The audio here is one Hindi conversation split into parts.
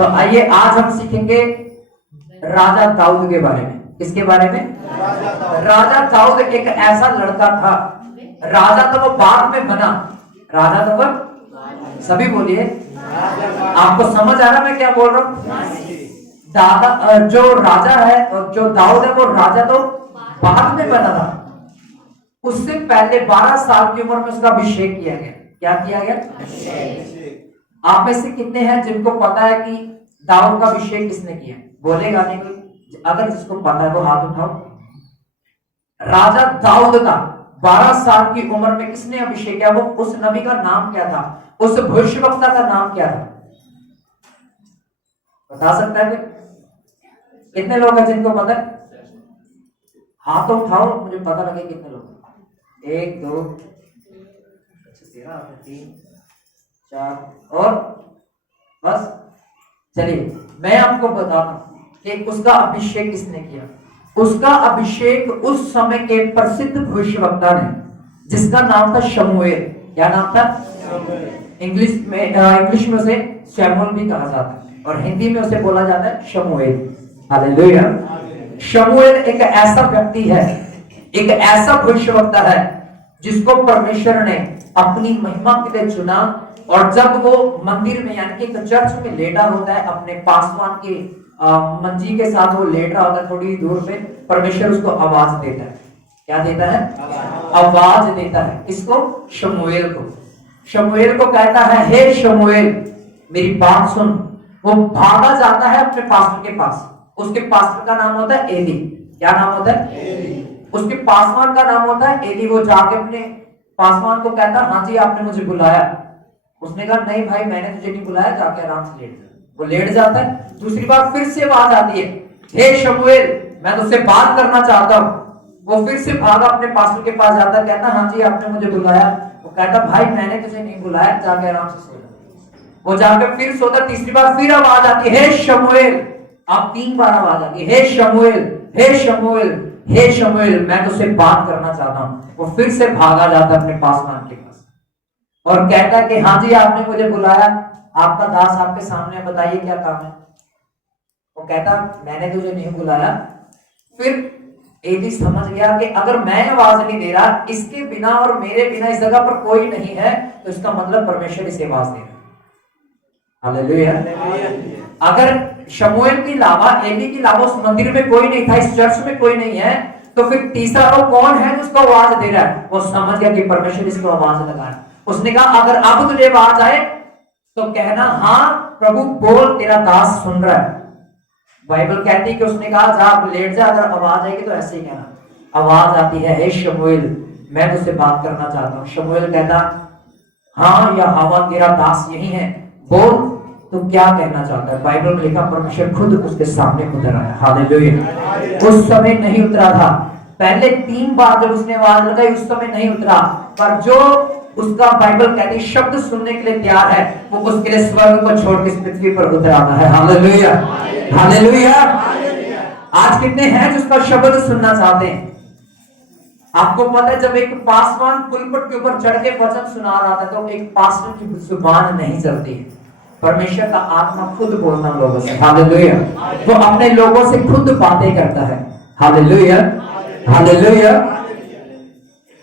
तो आइए आज हम सीखेंगे राजा दाऊद के बारे में। किसके बारे में? राजा दाऊद एक ऐसा लड़का था, राजा तो वो बाद में बना, राजा तो वो, सभी बोलिए, आपको समझ आ रहा मैं क्या बोल रहा हूँ? दादा जो राजा है, जो दाऊद है, वो राजा तो बाद में बना था। उससे पहले 12 साल की उम्र में उसका अभिषेक किया गया। क्या किया गया? आप में से कितने हैं जिनको पता है कि दाऊद का अभिषेक किसने किया? बोलेगा नहीं कोई? अगर जिसको पता है वो हाथ उठाओ। राजा दाऊद का 12 साल की उम्र में किसने अभिषेक किया? वो उस नबी का नाम क्या था? उस भविष्यवक्ता का नाम क्या था? बता सकता है कोई? कितने लोग हैं जिनको पता है? हाथ तो उठाओ, मुझे पता लगे कितने लोग। 1 2 13 3 4 और बस। चलिए मैं आपको बताता हूं कि उसका अभिषेक किसने किया। उसका अभिषेक उस समय के प्रसिद्ध भविष्यवक्ता ने, जिसका नाम था शमूएल। क्या नाम था? इंग्लिश में उसे शमूएल भी कहा जाता है और हिंदी में उसे बोला जाता है शमूएल। हालेलुया। शमूएल एक ऐसा व्यक्ति है, एक ऐसा भविष्यवक्ता है जिसको परमेश्वर ने अपनी महिमा के लिए चुना। और जब वो मंदिर में यानी कि चर्च में लेटा होता है, अपने पासवान के मंजी के साथ वो लेट रहा होता है थोड़ी दूर पे, परमेश्वर उसको आवाज देता है। क्या देता है? आवाज देता है। किसको? शमूएल को। शमूएल को कहता है, हे शमूएल मेरी बात सुन। वो भागा जाता है अपने पास्टर के पास। उसके पास्टर का नाम होता है एली। क्या नाम होता है? एली। उसके पासवान का नाम होता है एली। वो जाके अपने पासवान को कहता है, हाँ जी आपने मुझे बुलाया। उसने कहा, नहीं भाई मैंने तुझे नहीं बुलाया, जाके आराम से लेट जा। वो लेट जाता है। दूसरी बार फिर से आवाज आती है, हे शमूएल मैं तुझसे बात करना चाहता हूँ। वो फिर से भागा अपने पास्टर के पास जाता, कहता हाँ जी आपने मुझे बुलाया। वो कहता भाई मैंने तुझे नहीं बुलाया, जाके आराम से सो जा। वो जाकर फिर सोता। तीसरी बार फिर आवाज आती है, हे शमूएल। अब 3 बार आवाज आती है, हे शमूएल, हे शमूएल, हे शमूएल मैं तुझसे बात करना चाहता हूँ। वो फिर से भागा जाता अपने पासवान के पास और कहता कि हाँ जी आपने मुझे बुलाया, आपका दास आपके सामने, बताइए क्या काम है। वो कहता मैंने तुझे नहीं बुलाया। फिर एली समझ गया कि अगर मैं आवाज नहीं दे रहा, इसके बिना और मेरे बिना इस जगह पर कोई नहीं है, तो इसका मतलब परमेश्वर इसे आवाज दे रहा है। हालेलुया। अगर शमूएल के अलावा, एली के अलावा उस मंदिर में कोई नहीं था, इस चर्च में कोई नहीं है, तो फिर तीसरा लोग कौन है जिसको आवाज दे रहा है? वो समझ गया कि परमेश्वर इसको आवाज लगा रहा है। उसने कहा अगर अब तुझे आवाज आए तो कहना, हाँ प्रभु बोल तेरा दास सुन रहा है। बाइबल कहती है कि उसने कहा जा लेट जा, अगर आवाज आएगी तो ऐसे ही कहना। आवाज आती है, हे शमूएल मैं तुझसे बात करना चाहता हूँ। शमूएल कहता हाँ या हवा तेरा दास यही है, बोल तू क्या कहना चाहता है। बाइबल में लिखा परमेश्वर खुद उसके सामने उतर आया। हालेलुया। उस समय नहीं उतरा था, पहले 3 बार जब उसने आवाज लगाई उस समय नहीं उतरा, पर जो उसका बाइबल कहती है शब्द सुनने के लिए तैयार है, वो उसके लिए स्वर्ग को छोड़ के इस पृथ्वी पर उतर आता है। हालेलुया। हालेलुया। आज कितने हैं जिसका शब्द सुनना चाहते हैं? आपको पता है जब एक पासवान पुलपट के ऊपर चढ़ के वचन सुना रहा था, तो एक पास्टर की जुबान नहीं चलती है, परमेश्वर का आत्मा खुद बोलना लोगों से। हालेलुया। वो अपने लोगों से खुद बातें करता है। हालेलुया। हालेलुया।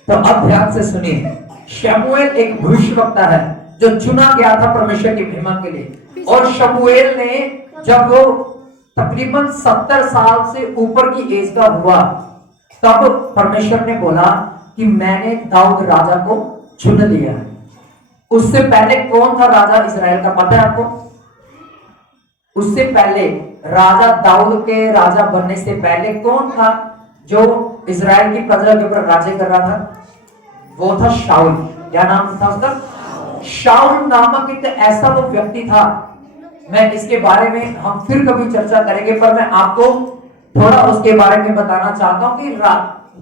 तो अब ध्यान से सुनिए, शमूएल एक भविष्यवक्ता है जो चुना गया था परमेश्वर की महिमा के लिए। और शमूएल ने जब वो तकरीबन 70 साल से ऊपर की एज का हुआ, तब परमेश्वर ने बोला कि मैंने दाऊद राजा को चुन लिया है। उससे पहले कौन था राजा इजराइल का, पता है आपको? उससे पहले राजा दाऊद के राजा बनने से पहले कौन था जो इजराइल की प्रजा के ऊपर राज्य कर रहा था? वो था शाऊल। क्या नाम था उसका? शाऊल नामक एक ऐसा वो व्यक्ति था, मैं इसके बारे में हम फिर कभी चर्चा करेंगे, पर मैं आपको थोड़ा उसके बारे में बताना चाहता हूं कि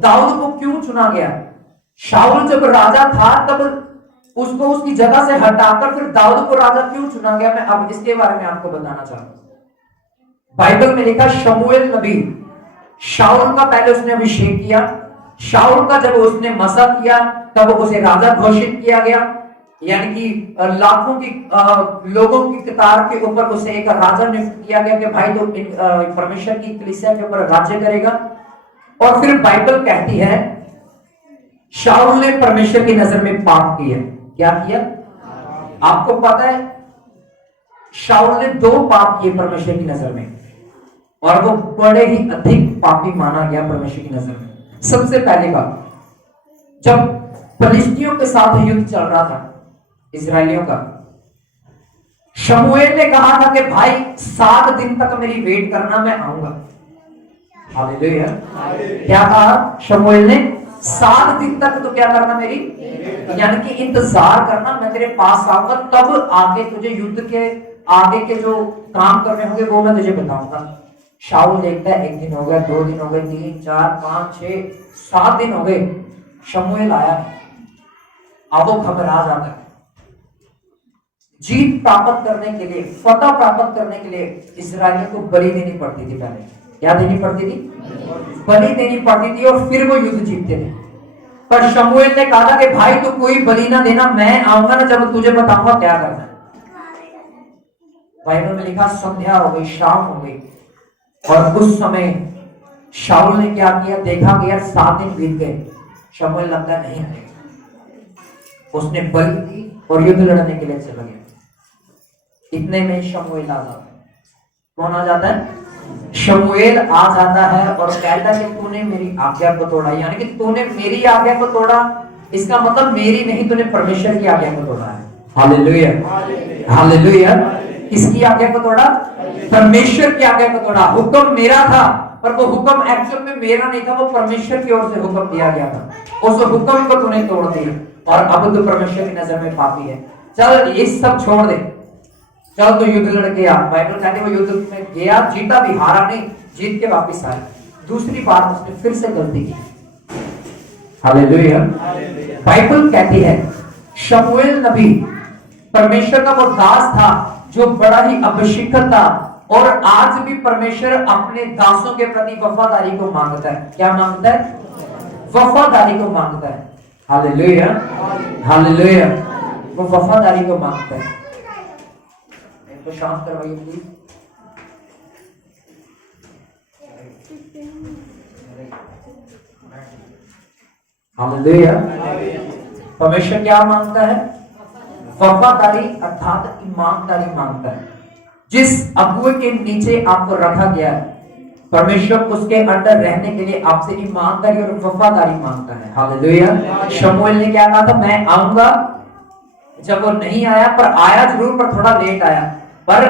दाऊद को क्यों चुना गया। शाऊल जब राजा था तब उसको उसकी जगह से हटाकर फिर दाऊद को राजा क्यों चुना गया, मैं अब इसके बारे में आपको बताना चाहता हूं। बाइबल में लिखा शमूएल नबी, शाऊल का पहले उसने अभिषेक किया। शाऊल का जब उसने मसा किया तब उसे राजा घोषित किया गया। यानी कि लाखों की लोगों की कतार के ऊपर उसे एक राजा नियुक्त किया गया कि भाई तो परमेश्वर की कलीसिया के ऊपर राज्य करेगा। और फिर बाइबल कहती है शाऊल ने परमेश्वर की नजर में पाप किया। क्या किया? आपको पता है शाऊल ने 2 पाप किए परमेश्वर की नजर में, और वो बड़े ही अधिक पापी माना गया परमेश्वर की नजर में। सबसे पहले बात, जब फिलिस्तीनियों के साथ युद्ध चल रहा था इजरायलियों का, शमूएल ने कहा था कि भाई 7 दिन तक मेरी वेट करना, मैं आऊंगा। हालेलुया। क्या कहा शमूएल ने? 7 दिन तक तो क्या करना मेरी, यानी कि इंतजार करना, मैं तेरे पास आऊंगा, तब आगे तुझे युद्ध के आगे के जो काम करने होंगे वो मैं तुझे बताऊंगा। शाऊल देखता है 1 दिन हो गया, 2 दिन हो गए, 3, 4, 5, 6, 7 दिन हो गए, शमूएल आया। अब वो घबरा जाता है। जीत प्राप्त करने के लिए, फतह प्राप्त करने के लिए इस्राएलियों को बलि देनी पड़ती थी। पहले क्या देनी पड़ती थी? बलि देनी पड़ती थी, और फिर वो युद्ध जीतते थे। पर शमूएल ने कहा था कि भाई तू कोई बलि ना देना, मैं आऊंगा ना जब तुझे बताऊंगा क्या करना है। बाइबल में लिखा संध्या हो गई, शाम हो गई, और उस समय शाऊल ने क्या किया? देखा कि यार 7 दिन बीत गए, शमूएल लगता नहीं आएगा। उसने बलि दी और युद्ध लड़ने के लिए चला गया। इतने में शमूएल आ जाता है। कौन आ जाता है? शमूएल आ जाता है और कहता है कि तूने मेरी आज्ञा को तोड़ा, यानी कि तूने मेरी आज्ञा को तोड़ा। इसका मतलब मेरी नहीं, तूने परमेश्वर की आज्ञा को तोड़ा है। Hallelujah, hallelujah. किसकी आज्ञा को तोड़ा? परमेश्वर की आज्ञा को तोड़ा। हुक्म मेरा था, पर वो हुक्म एक्चुअल में मेरा नहीं था, वो परमेश्वर की ओर से हुक्म दिया गया था। उस हुक्म को तूने तोड़ दिया, और अब तो परमेश्वर की नजर में पापी है। चल ये सब छोड़ दे, चल तो युद्ध लड़के आ। बाइबल कहते वो युद्ध में गया, जीता भी, हारा नहीं, जीत के वापस आया। दूसरी बार उसने फिर से गलती की। हालेलुया। बाइबल कहती है शमूएल नबी परमेश्वर का वो दास था जो बड़ा ही अभिषिक्त था, और आज भी परमेश्वर अपने दासों के प्रति वफादारी को मांगता है। क्या मांगता है? वफादारी को मांगता है। Hallelujah, hallelujah. वो वफादारी को मांगता है। तो शांत करवाइए प्लीज। हालेलुया। परमेश्वर क्या मांगता है? वफादारी अर्थात ईमानदारी मांगता है। जिस अगुए के नीचे आपको रखा गया है, परमेश्वर उसके अंडर रहने के लिए आपसे ईमानदारी और वफादारी मांगता है। हालेलुया। शमूएल ने क्या कहा था? मैं आऊंगा। जब वो नहीं आया, पर आया जरूर, पर थोड़ा लेट आया, पर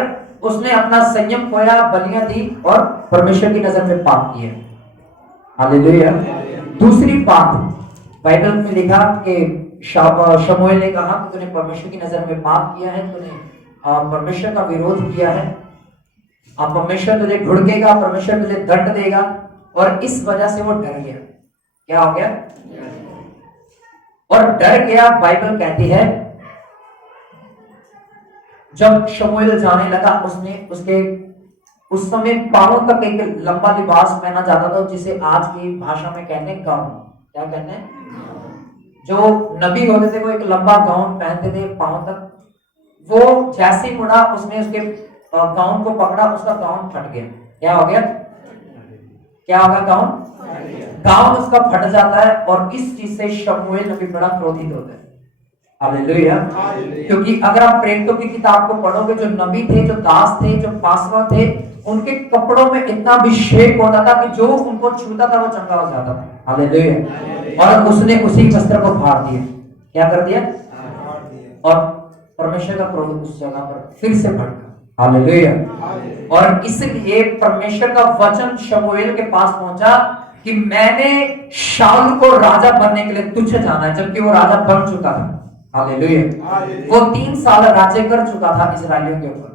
उसने अपना संयम खोया, बलियां दी और परमेश्वर की नजर में पाप किया। हालेलुया। दूसरी बात बाइबल में लिखा कि शमूएल ने कहा कि तूने परमेश्वर की नजर में पाप किया है, तूने परमेश्वर का विरोध किया है, अब परमेश्वर तुझे घुड़केगा, परमेश्वर तुझे दंड देगा। और इस वजह से वो डर गया। क्या हो गया? और डर गया। बाइबल कहती है जब शमूएल जाने लगा, उसने उसके उस समय पांवों तक एक लंबा लिबास पहना जाता था, जिसे आज की भाषा में कहते हैं गाउन। क्या कहते हैं? जो नबी होते थे वो एक लंबा गाउन पहनते थे पांव तक। वो जैसे ही मुड़ा, उसने उसके गाउन को पकड़ा, उसका गाउन फट गया। क्या हो गया? क्या होगा? गाउन उसका फट जाता है, और इस चीज से शमूएल नबी बड़ा क्रोधित होता है। हालेलुया। क्योंकि अगर आप प्रेरितों की किताब को पढ़ोगे, जो नबी थे, जो दास थे, जो पासवा थे, उनके कपड़ों में इतना अभिषेक होता था कि जो उनको छूता था वो चंगा हो जाता था। हालेलुया। और उसने उसी वस्त्र को फाड़ दिया। क्या कर दिया? और परमेश्वर का क्रोध उस जगह पर फिर से भड़का। हालेलुया। और इसलिए परमेश्वर का वचन शमूएल के पास पहुंचा कि मैंने शाऊल को राजा बनने के लिए तुझे जाना है, जबकि वो राजा बन चुका था। हालेलुया। वो 3 साल राज्य कर चुका था इस्राएलियों के ऊपर।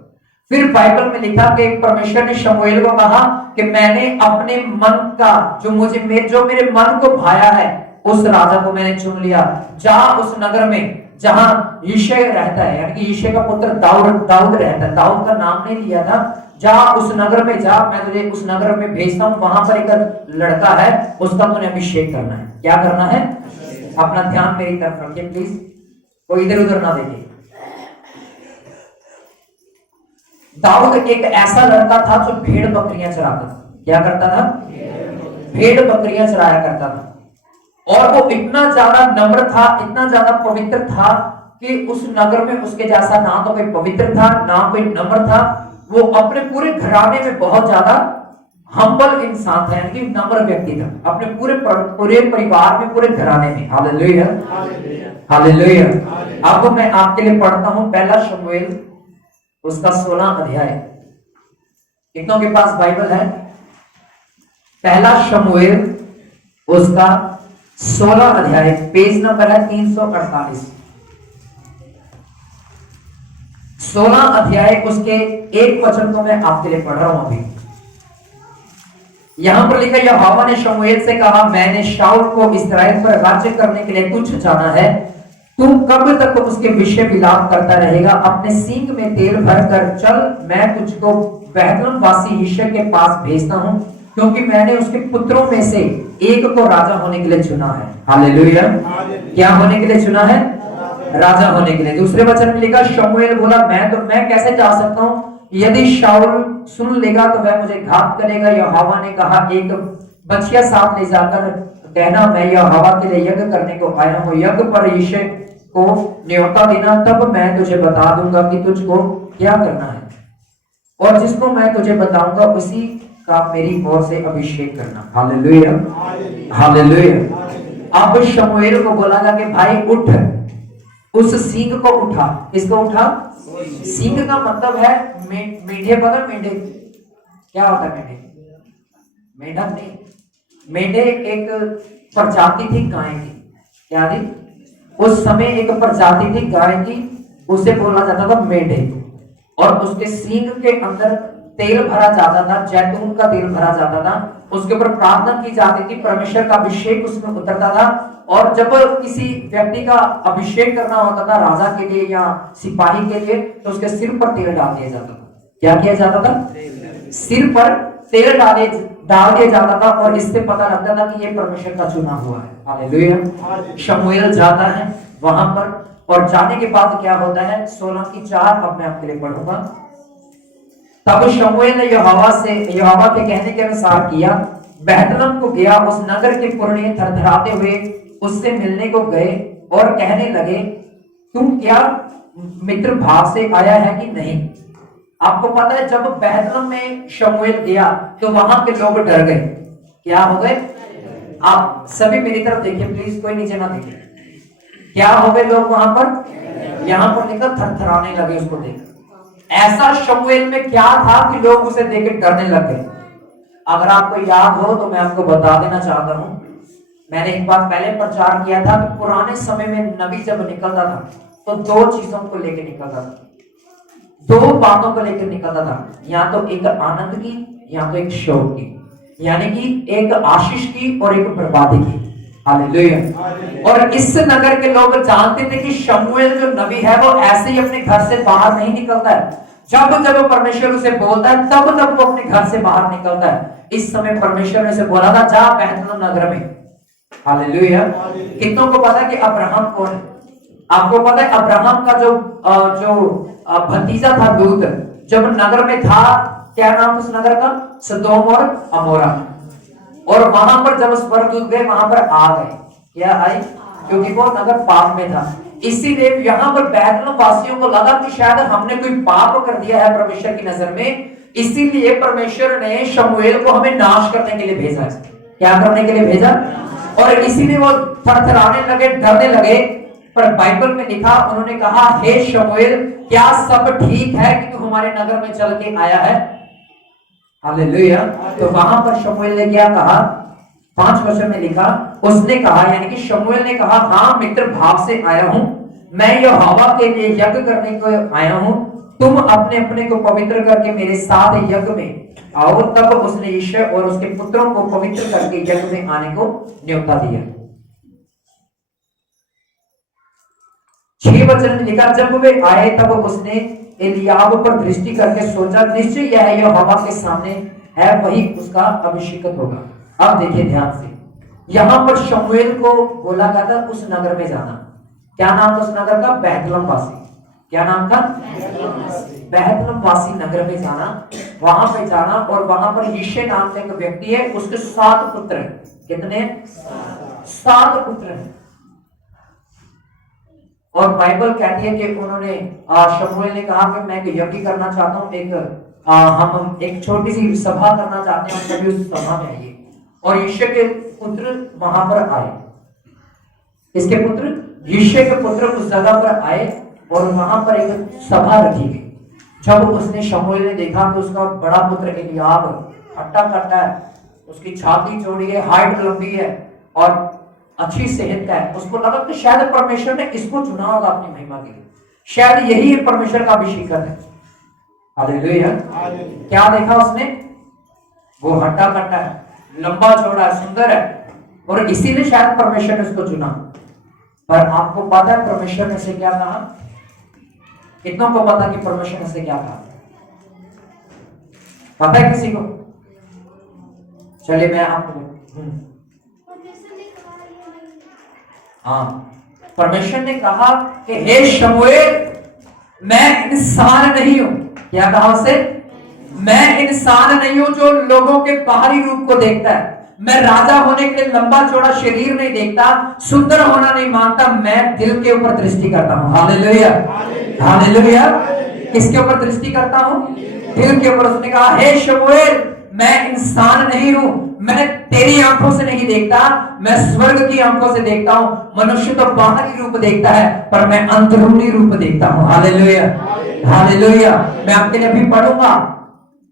फिर बाइबल में लिखा कि परमेश्वर ने शमूएल को कहा कि मैंने अपने मन का जो मेरे मन को भाया है, उस राजा को मैंने चुन लिया। जा उस नगर में जहां यिशै रहता है, यानी कि यिशै का पुत्र दाऊद रहता है। दाऊद का नाम नहीं लिया था। जा उस नगर में जा, मैं तुझे उस नगर में भेजता हूं। वहां पर एक लड़का है, उसका तुझे अभिषेक करना है। क्या करना है? अपना ध्यान मेरी तरफ रखिए प्लीज। कोई इधर उधर ना देखे। दाऊद एक ऐसा लड़का था जो भेड़ बकरियां चराता था। क्या करता था? भेड़ बकरियां चराया करता था। और वो इतना ज्यादा नम्र था, इतना ज्यादा पवित्र था कि उस नगर में उसके जैसा ना तो कोई पवित्र था ना कोई नम्र था। वो अपने पूरे घराने में बहुत ज्यादा हम्बल इंसान था, यानी कि नम्र व्यक्ति था अपने पूरे परिवार में, पूरे घराने में। Hallelujah, hallelujah. अब मैं आपके लिए पढ़ता हूं पहला शमूएल उसका 16 अध्याय। कितनों के पास बाइबल है? पहला शमूएल उसका 16 अध्याय, पेज नंबर है 348। 16 अध्याय उसके एक वचन को मैं आपके लिए पढ़ रहा हूं अभी। यहां पर लिखा, यहोवा ने शमूएल से कहा, मैंने शाऊल को इस्राएल पर राज्य करने के लिए तुझ जाना है। तू कब तक उसके विषय विलाप करता रहेगा? अपने सींग में तेल भरकर चल, मैं तुझको बैतलहम वासी यिशै के पास भेजता हूं, क्योंकि मैंने उसके पुत्रों में से एक को राजा होने के लिए चुना है। हालेलुया। क्या होने के लिए चुना है? राजा होने के लिए। दूसरे वचन में लिखा, शमूएल बोला, मैं कैसे जा सकता हूं? यदि शाऊल सुन लेगा तो वह मुझे घात करेगा। यहोवा ने कहा, एक बछिया साथ ले जाकर कहना, मैं यहोवा के लिए यज्ञ करने को आया हूं। यज्ञ पर यिशै को न्योता देना, तब मैं तुझे बता दूंगा कि तुझको क्या करना है, और जिसको मैं तुझे बताऊंगा उसी का मेरी ओर से अभिषेक करना। Hallelujah, hallelujah. अब शमूएल को बोला गया कि भाई उठ, उस सींग को उठा। किसको उठा? सींग का मतलब है मेंढे। पता मेंढे क्या होता है? मेंढक नहीं, मेंढे एक प्रजाति थी गाय की। क्या थी? उस समय एक प्रजाति थी गाय की, उसे बोला जाता था मेंढे। और उसके सींग के अंदर तेल भरा जाता था, जैतून का तेल भरा जाता था। उसके ऊपर प्रार्थना की जाती थी, परमेश्वर का अभिषेक उसमें उतरता था। और जब किसी व्यक्ति का अभिषेक करना होता था, राजा के लिए या सिपाही के लिए, तो उसके सिर पर तेल डाल दिया जाता था। क्या किया जाता था? सिर पर तेल डाल दिया जाता था, और इससे पता लगता था कि ये परमेश्वर का चुना हुआ है। हालेलुया। शमूएल जाता है वहां पर, और जाने के बाद क्या होता है? 16:4 अब मैं आपके लिए पढ़ूंगा। तब शमूएल ने यहोवा के कहने के अनुसार किया, बैतलहम को गया। उस नगर के पुरनिये थरथराते हुए उससे मिलने को गए और कहने लगे, तुम क्या मित्र भाव से आया है कि नहीं? आपको पता है, जब बैतलहम में शमूएल गया तो वहां के लोग डर गए। क्या हो गए? आप सभी मेरी तरफ देखिए प्लीज, कोई नीचे ना देखे। क्या हो गए लोग वहां पर? यहां पर लिखा, थरथराने लगे उसको देख। ऐसा शमूएल में क्या था कि लोग उसे देख के डरने लग गए। अगर आपको याद हो तो मैं आपको बता देना चाहता हूं, मैंने एक बार पहले प्रचार किया था कि पुराने समय में नबी जब निकलता था तो दो चीजों को लेकर निकलता था, दो बातों को लेकर निकलता था, या तो एक आनंद की या तो एक शोक की, यानी कि एक आशीष की और एक बर्बादी की। हालेलुया। और इस नगर के लोग जानते थे कि शमूएल जो नबी है वो ऐसे ही अपने घर से बाहर नहीं निकलता है। जब जब परमेश्वर उसे बोलता है तब तब वो अपने घर से बाहर निकलता है। इस समय परमेश्वर ने उसे बोला था, जा बैतलहम नगर में। हालेलुया। कितनों को पता है कि अब्राहम कौन है? आपको पता है अब्राहम का जो भतीजा था लूत, जब नगर में था, क्या नाम उस नगर का? सदोम और अमोरा। और वहां पर जब स्वर्गदूत गए वहां पर आग आई। क्या आई? क्योंकि वो नगर पाप में था। इसीलिए यहाँ पर बैतलहम वासियों को लगा कि शायद हमने कोई पाप कर दिया है परमेश्वर की नजर में, इसीलिए परमेश्वर ने शमूएल को हमें नाश करने के लिए भेजा है। क्या करने के लिए भेजा? और इसीलिए वो थरथराने लगे, डरने लगे। पर बाइबल में लिखा, उन्होंने कहा, हे शमूएल, क्या सब ठीक है कि तू हमारे नगर में चल के आया है? हालेलुया। तो वहां पर शमूएल ने क्या कहा? 5 वचन में लिखा, उसने कहा, यानी कि शमूएल ने कहा, हाँ मित्र भाव से आया हूं, मैं यहोवा के लिए यज्ञ करने को आया हूं। तुम अपने अपने को पवित्र करके मेरे साथ यज्ञ में आओ। तब उसने यिशै और उसके पुत्रों को पवित्र करके यज्ञ में आने को न्योता दिया। 6 वचन में लिखा, जब वे आए तब उसने एलियाब पर दृष्टि करके सोचा, निश्चय यह यहोवा के सामने है, वही उसका अभिषेक होगा। अब देखिए ध्यान से, यहां पर शमूएल को बोला गया था उस नगर में जाना। क्या नाम था उस नगर का? बैतलम वासी। क्या नाम था? बैतलम वासी नगर में जाना, वहां पे जाना, और वहां पर यीशे नाम का एक व्यक्ति है, उसके 7 पुत्र हैं। कितने? 7 पुत्र हैं। और बाइबल कहती है कि उन्होंने शमूएल ने कहा कि मैं एक यज्ञ करना चाहता हूं, हम एक छोटी सी सभा करना चाहते हैं, सभी उस सभा में आइए। और यीशे के पुत्र वहां पर आए। इसके पुत्र, यीशे के पुत्र उस जगह पर आए और वहां पर एक सभा रखी गई। जब उसने शमूएल ने देखा तो उसका बड़ा पुत्र एलियाब हट्टा कट्टा है, उसकी छाती चौड़ी है, हाइट लंबी है और अच्छी सेहत का है। उसको लगा कि शायद परमेश्वर ने इसको चुना होगा अपनी महिमा के लिए, शायद यही परमेश्वर का अभिषेक है। हालेलुया। क्या देखा उसने? वो हट्टा कट्टा है, लंबा चौड़ा है, सुंदर है, और इसीलिए शायद परमेश्वर ने उसको चुना। पर आपको पता है परमेश्वर ने से क्या कहा? कितनों को पता कि परमेश्वर ने से क्या कहा? पता है किसी को? चलिए मैं आपको हाँ, परमेश्वर ने कहा कि हे शमूएल, मैं इंसान नहीं हूं। क्या कहा उसे? मैं इंसान नहीं हूं जो लोगों के बाहरी रूप को देखता है। मैं राजा होने के लिए लंबा चौड़ा शरीर नहीं देखता, सुंदर होना नहीं मांगता, मैं दिल के ऊपर दृष्टि करता हूं। Hallelujah, hallelujah. किसके ऊपर दृष्टि करता हूं? दिल के ऊपर। उसने कहा हे शमूएल, मैं इंसान नहीं हूं, मैं तेरी आंखों से नहीं देखता, मैं स्वर्ग की आंखों से देखता हूं। मनुष्य तो बाहरी रूप देखता है, पर मैं अंदरूनी रूप देखता हूं। Hallelujah, hallelujah. मैं आपके लिए अभी पढ़ूंगा,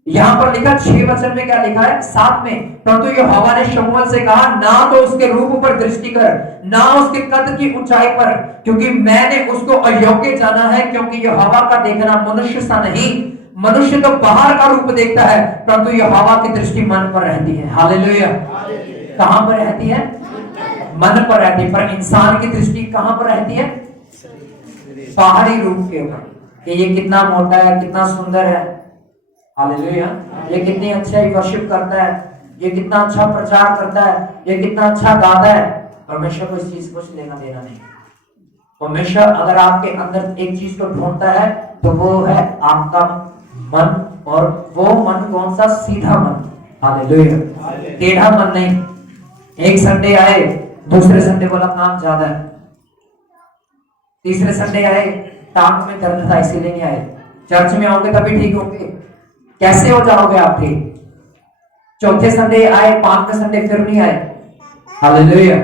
यहां पर लिखा 6 वचन में क्या लिखा है? 7 में, परंतु यहोवा ने शमूएल से कहा, ना तो उसके रूप पर दृष्टि कर, ना उसके कद की ऊंचाई पर, क्योंकि मैंने उसको अयोग्य जाना है। क्योंकि यहोवा का देखना मनुष्य सा नहीं, मनुष्य तो बाहर का रूप देखता है, परंतु यहोवा की दृष्टि मन पर रहती है। हालेलुया। कहां पर रहती है? मन पर रहती है। पर इंसान की दृष्टि कहां पर रहती है? बाहरी रूप के ऊपर, कि ये कितना मोटा है, कितना सुंदर है। हालेलुया। ये कितनी अच्छा वर्शिप करता है, ये कितना अच्छा प्रचार करता है, ये कितना अच्छा गाता है। परमेश्वर को इस चीज कुछ लेना देना नहीं। परमेश्वर अगर आपके अंदर एक चीज को ढूंढता है तो वो है आपका मन, और वो मन कौन सा? सीधा मन। हालेलुया। टेढ़ा मन नहीं। एक संडे आए, दूसरे संडे बोला काम ज्यादा है, तीसरे संडे आए टांग में दर्द था इसीलिए नहीं आए, चर्च में आओगे तभी ठीक होंगे। कैसे हो जाओगे आप ठीक? चौथे संडे आए, 5वें संडे फिर नहीं आए। हालेलुया।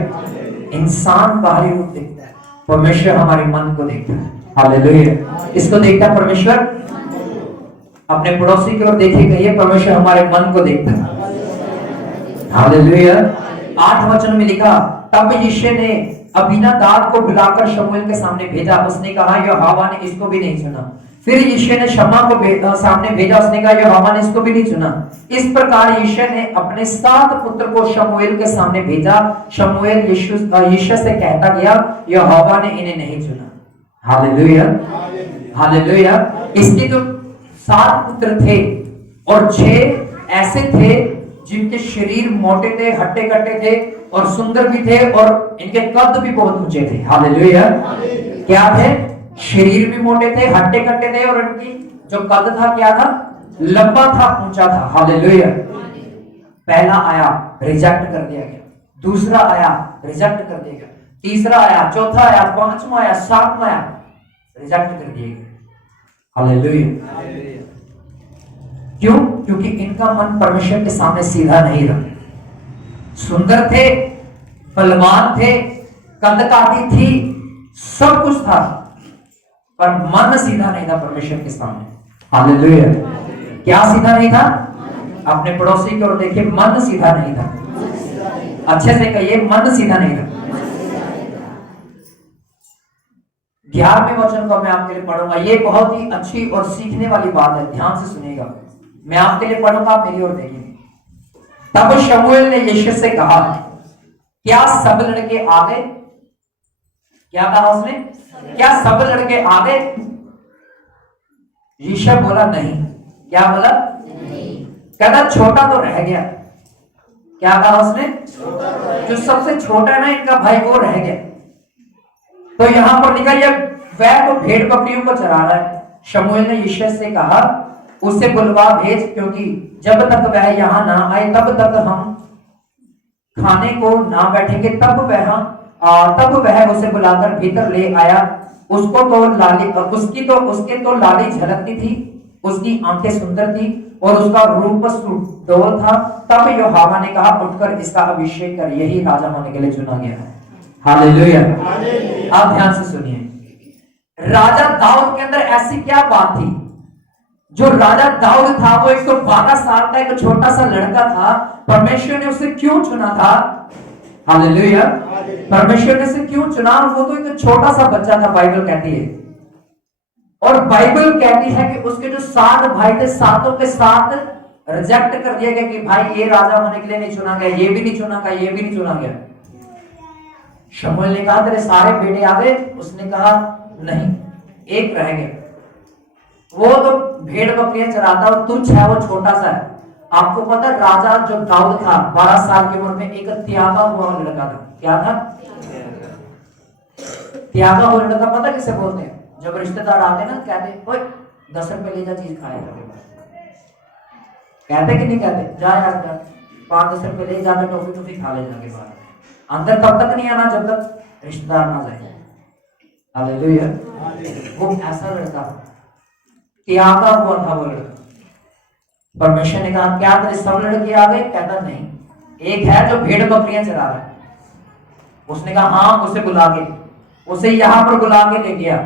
इंसान बाहरी रूप देखता है, परमेश्वर हमारे मन को देखता है। हालेलुया। इसको देखता है परमेश्वर। अपने पड़ोसी की ओर देखिएगा, ये परमेश्वर हमारे मन को देखता है। हालेलुया। 8 वचन में लिखा, तब यिशै ने अबीनादाब को बुलाकर शमूएल के सामने भेजा। उसने कहा यहोवा ने इसको भी नहीं चुना। फिर यिशै ने शम्मा को सामने भेजा। उसने कहा यहोवा ने इसको भी नहीं चुना। इस प्रकार यिशै ने अपने 7 पुत्र को शमूएल के सामने भेजा। शमूएल यिशै से कहता गया, यहोवा ने इन्हें नहीं चुना। Hallelujah, hallelujah. इसके जो 7 पुत्र थे और 6 ऐसे थे जिनके शरीर मोटे थे, हट्टे कट्टे थे और सुंदर भी थे, और इनके कद भी बहुत ऊंचे थे। हालेलुया। क्या थे? शरीर भी मोटे थे, हट्टे कट्टे थे, और इनकी जो कद था क्या था? लंबा था, ऊंचा था। हालेलुया। पहला आया, रिजेक्ट कर दिया गया। दूसरा आया, रिजेक्ट कर दिया गया। तीसरा आया, चौथा आया, 5वां आया, 7वां आया, रिजेक्ट कर दिया गया। हालेलुया। क्यों? क्योंकि इनका मन परमेश्वर के सामने सीधा नहीं रहा। सुंदर थे, बलवान थे, कदकाठी थी, सब कुछ था, पर मन सीधा नहीं था परमेश्वर के सामने। हालेलुया। क्या सीधा नहीं था? अपने पड़ोसी की ओर देखिए, मन सीधा नहीं था। अच्छे से कहिए, मन सीधा नहीं था। 11वें वचन को मैं आपके लिए पढ़ूंगा। ये बहुत ही अच्छी और सीखने वाली बात है, ध्यान से सुनिएगा। मैं आपके लिए पढ़ूंगा, आप मेरी ओर देखिए। तब शमूएल ने यिशै से कहा, क्या सब लड़के आ गए? क्या कहा उसने? क्या सब लड़के आ गए? यिशै बोला नहीं। क्या बोला? नहीं। कहता छोटा तो रह गया। क्या कहा उसने? जो सबसे छोटा है ना इनका भाई, वो रह गया। तो यहाँ पर लिखा वह तो भेड़ बकरियों को चरा रहा है। शमूएल ने यिशै से कहा उसे बुलवा भेज, क्योंकि जब तक वह यहाँ ना आए तब तक हम खाने को ना बैठेंगे। तब वह उसे बुलाकर भीतर ले आया। उसके तो लाली झलकती थी, उसकी आंखें सुंदर थी और उसका रूप सुडौल था। तब यहोवा ने कहा उठकर इसका अभिषेक कर, यही राजा होने के लिए चुना गया है। हालेलुया। आप ध्यान से सुनिए, राजा दाऊद के अंदर ऐसी क्या बात थी? जो राजा दाऊद था वो 112 साल का एक छोटा सा लड़का था। परमेश्वर ने उसे क्यों चुना था? हालेलुया। परमेश्वर ने उसे क्यों चुना? वो तो एक छोटा सा बच्चा था, बाइबल कहती है। और बाइबल कहती है कि उसके जो 7 भाई थे, सातों के साथ रिजेक्ट कर दिया गया कि भाई ये राजा होने के लिए नहीं चुना गया, ये भी नहीं चुना गया, ये भी नहीं चुना गया। शमूएल ने कहा तेरे सारे बेटे आ गए? उसने कहा नहीं, एक रह गया। वो तो भेड़ बकरियां चराता और तुच्छ है, वो छोटा सा है। आपको पता राजा जो दाऊद था 12 साल की उम्र में एक त्यागा हुआ लड़का था। क्या था? त्यागा हुआ लड़का पता किसे बोलते हैं? जब रिश्तेदार आते ना कहते ओए 10 रुपए ले जा, चीज खाएगा। कहते कि नहीं कहते? जा यार जा 5-10 रुपए ले जा, टॉफी खा ले जाके बाहर। अंदर तब तक नहीं आना जब तक रिश्तेदार ना जाए। हालेलुया। वो ऐसा लड़का त्यागा हुआ था वो लड़का। परमेश्वर ने कहा क्या तेरे सब लड़के आ गए? कहता नहीं, एक है जो भेड़ बकरियां चरा रहा है। उसने कहा हाँ, उसे बुला के, उसे यहाँ पर बुला के ले गया।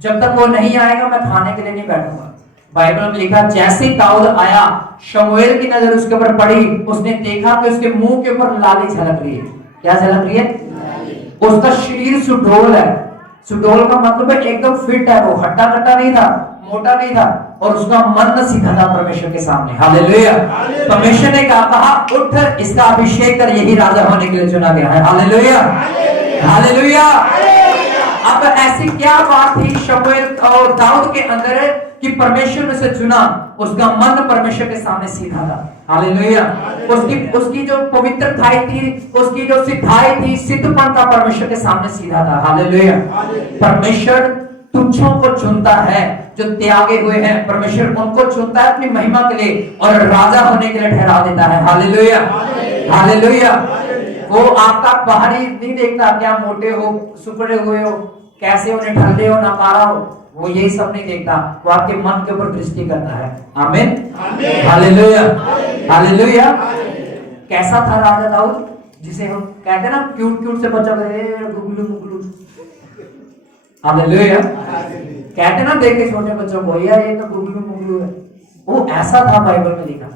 जब तक वो नहीं आएगा मैं खाने के लिए नहीं बैठूंगा। बाइबल में लिखा जैसे दाऊद आया, शमूएल की नजर उसके ऊपर पड़ी, उसने देखा कि उसके मुंह के ऊपर लाली झलक रही है। क्या झलक रही है? उसका शरीर सुडौल है। सुडौल का मतलब है एकदम फिट है, वो हट्टा कट्टा नहीं था, मोटा नहीं था, और उसका मन सीधा था परमेश्वर के सामने। हालेलुया। परमेश्वर ने कहा उठ, इसका अभिषेक कर, यही राजा होने के लिए चुना गया है। हालेलुया। हालेलुया। अब ऐसी क्या बात थी शमूएल और दाऊद के अंदर कि परमेश्वर ने उसे चुना? उसका मन परमेश्वर के सामने सीधा था। हालेलुया। उसकी जो पवित्रता थी, उसकी जो सिद्धाई थी, सिद्धपन था, परमेश्वर के सामने सीधा था। हालेलुया। परमेश्वर तुच्छों को चुनता है, जो त्यागे हुए हैं परमेश्वर उनको चुनता है अपनी महिमा के लिए और राजा होने के लिए ठहरा देता है। हालेलुया। हालेलुया। वो आपका बाहरी नहीं देखता, क्या मोटे हो, सुकड़े हुए हो, कैसे हो, निठल्ले हो, नकारा हो, वो यही सब नहीं देखता। वो आपके मन के ऊपर दृष्टि करता है। आमीन। हालेलुया। हालेलुया। कैसा था राजा दाऊद, जिसे हम कहते हैं ना क्यूट क्यूट से बच्चा गुगलू मुगलू। हालेलुया। कहते ना देख के छोटे बच्चों को यार ये तो गुगलू मुगलू है। वो ऐसा था, बाइबल में लिखा।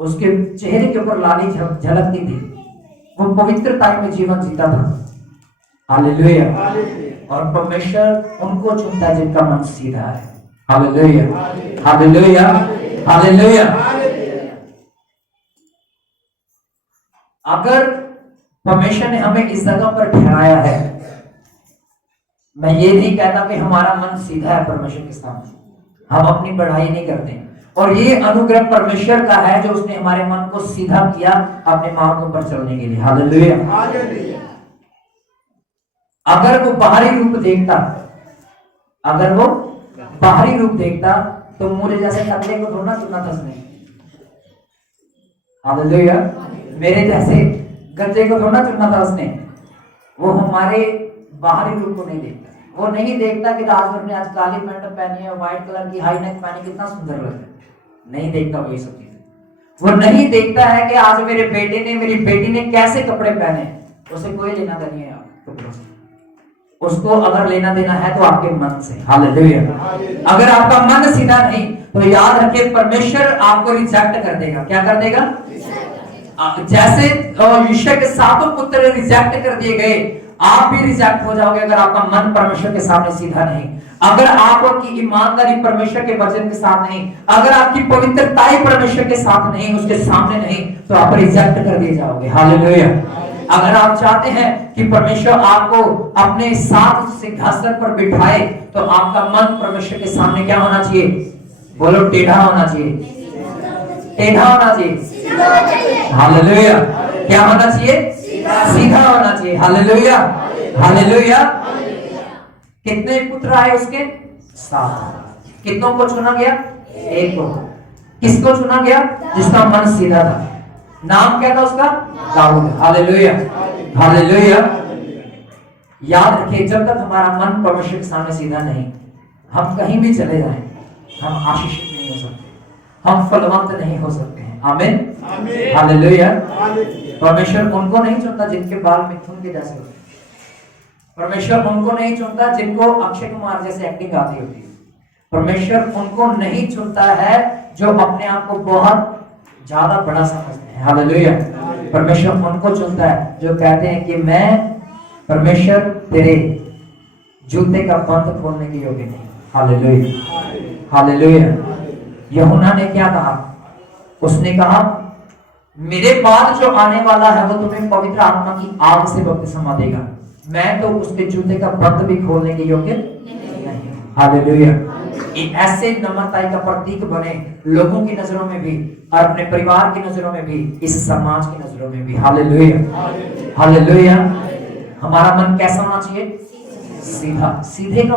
उसके चेहरे के ऊपर लाली झलकती थी। वो पवित्रता में जीवन जीता था। हालेलुया। और परमेश्वर उनको चुनता है जिनका मन सीधा है। हालेलुया। हालेलुया। हालेलुया। अगर परमेश्वर ने हमें इस जगह पर ठहराया है, मैं ये नहीं कहता कि हमारा मन सीधा है परमेश्वर के सामने, हम अपनी बढ़ाई नहीं करते। और ये अनुग्रह परमेश्वर का है जो उसने हमारे मन को सीधा किया अपने मार्ग पर चलने के लिए। हालेलुया। अगर वो बाहरी रूप देखता, अगर वो बाहरी रूप देखता तो मुझे जैसे टकले को थोड़ा चुना था उसने। हालेलुया। मेरे जैसे गंजे को थोड़ा चुना था उसने। वो हमारे बाहरी रूप को नहीं देखता। वो नहीं देखता कि राजभर ने आज काली पैंट पहनी है, व्हाइट कलर की हाई नेक पहनी, कितना सुंदर लग रहा है। नहीं देखता वो ये सब चीजें। वो नहीं देखता है कि आज मेरे बेटे ने, मेरी बेटी ने कैसे कपड़े पहने। उसे कोई लेना देना नहीं है कपड़ों से। उसको अगर लेना देना है तो आपके मन से। हालेलुया। अगर आपका मन सीधा नहीं तो याद रखिए परमेश्वर आपको रिजेक्ट कर देगा। क्या कर देगा? जैसे यिशै के 7 पुत्र रिजेक्ट कर दिए गए, आप भी रिजेक्ट हो जाओगे अगर आपका मन परमेश्वर के सामने सीधा नहीं, अगर आपकी ईमानदारी परमेश्वर के वचन के साथ नहीं, अगर आपकी पवित्रता परमेश्वर के साथ नहीं, उसके सामने नहीं, तो आप रिजेक्ट कर दिए जाओगे। हालेलुया। अगर आप चाहते हैं कि परमेश्वर आपको अपने साथ सिंहासन पर बिठाए तो आपका मन परमेश्वर के सामने क्या होना चाहिए? बोलो, टेढ़ा होना चाहिए। टेढ़ा होना चाहिए। हालेलुया। क्या होना चाहिए? सीधा होना चाहिए। हालेलुया। हालेलुया। कितने पुत्र आए उसके? 7। कितनों को चुना गया? 1 को। किसको चुना गया? जिसका मन सीधा था। नाम क्या था उसका? दाऊद। Hallelujah, hallelujah. याद रखिए, जब तक हमारा मन परमेश्वर के सामने सीधा नहीं, हम कहीं भी चले जाएं, हम आशीषित नहीं हो सकते, हम फलवंत नहीं हो सकते हैं। आमीन, हालेलुया। परमेश्वर उनको नहीं चुनता जिनके बाल मिथुन के जैसे होते हैं। परमेश्वर उनको नहीं चुनता जिनको अक्षय कुमार जैसे एक्टिंग आती होती है। परमेश्वर उनको नहीं चुनता है जो अपने आप को बहुत ज्यादा बड़ा समझते हैं। हालेलुया। परमेश्वर उनको चुनता है जो कहते हैं कि मैं परमेश्वर तेरे जूते का बंद खोलने के योग्य नहीं। Hallelujah, hallelujah. यूहन्ना ने क्या कहा? उसने कहा मेरे बाद जो आने वाला है वो तुम्हें पवित्र आत्मा की आग से बपतिस्मा देगा, मैं तो उसके जूते का बंद भी खोलने के योग्य नहीं। हालेलुया। ऐसे नम्रताई का प्रतीक बने लोगों की नजरों में भी और अपने परिवार की नजरों में भी, इस समाज की नजरों में भी। Hallelujah, hallelujah. हमारा मन कैसा होना चाहिए? सीधा। सीधे का